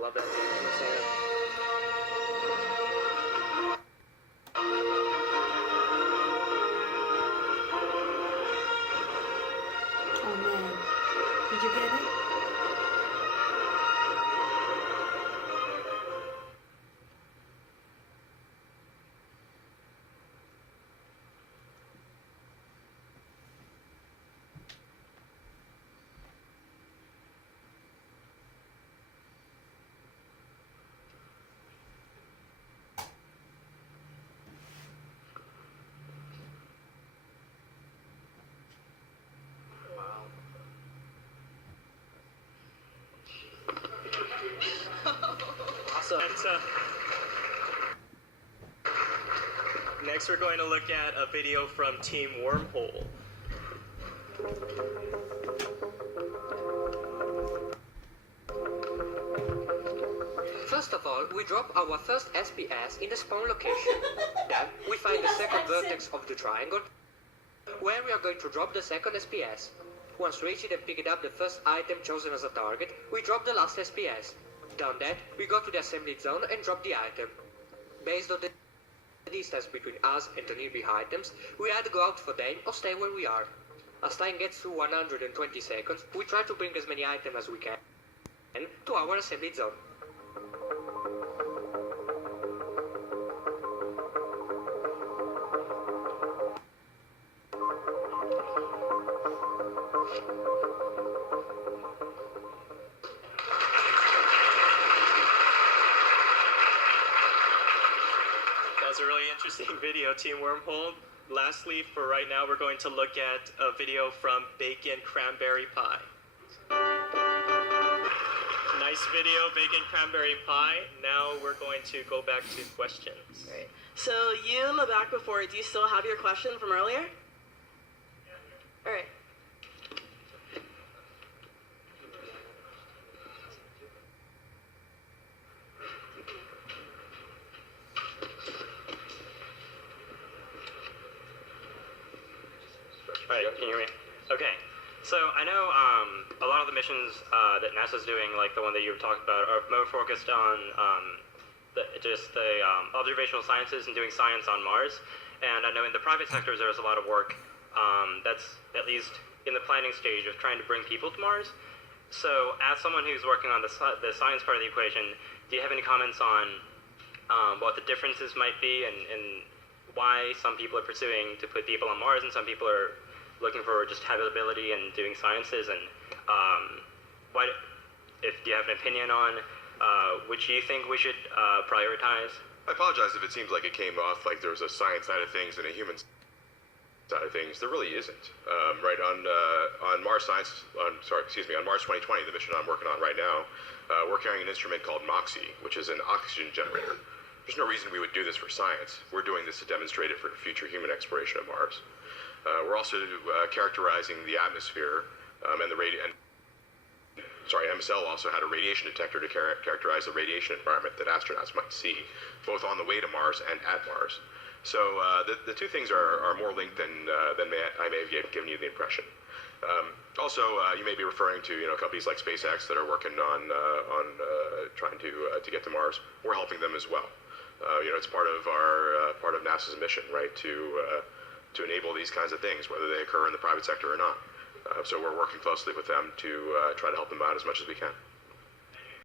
love that game. Oh man. Did you get it? Awesome. Next, we're going to look at a video from Team Wormhole. First of all, we drop our first SPS in the spawn location. Then, we find the second vertex of the triangle, where we are going to drop the second SPS. Once reach it and pick it up the first item chosen as a target, we drop the last SPS. Done that, we go to the assembly zone and drop the item. Based on the distance between us and the nearby items, we either go out for them or stay where we are. As time gets to 120 seconds, we try to bring as many items as we can to our assembly zone. That was a really interesting video, Team Wormhole. Lastly, for right now, we're going to look at a video from Bacon Cranberry Pie. Nice video, Bacon Cranberry Pie. Now we're going to go back to questions. Great. So you in the back before, do you still have your question from earlier? All right. Right, can you hear me? Okay, so I know a lot of the missions that NASA's doing, like the one that you were talking about, are more focused on the observational sciences and doing science on Mars. And I know in the private sectors there's a lot of work that's at least in the planning stage of trying to bring people to Mars. So as someone who's working on the science part of the equation, do you have any comments on what the differences might be and why some people are pursuing to put people on Mars and some people are looking for just habitability and doing sciences, and do you have an opinion on which you think we should prioritize? I apologize if it seems like it came off like there was a science side of things and a human side of things. There really isn't. Right on Mars Science, on Mars 2020, the mission I'm working on right now, we're carrying an instrument called MOXIE, which is an oxygen generator. There's no reason we would do this for science. We're doing this to demonstrate it for future human exploration of Mars. We're also characterizing the atmosphere MSL also had a radiation detector to characterize the radiation environment that astronauts might see, both on the way to Mars and at Mars. So the two things are more linked than I may have given you the impression. Also, you may be referring to companies like SpaceX that are working on trying to get to Mars. We're helping them as well. It's part of NASA's mission, right, to enable these kinds of things, whether they occur in the private sector or not. So we're working closely with them to try to help them out as much as we can.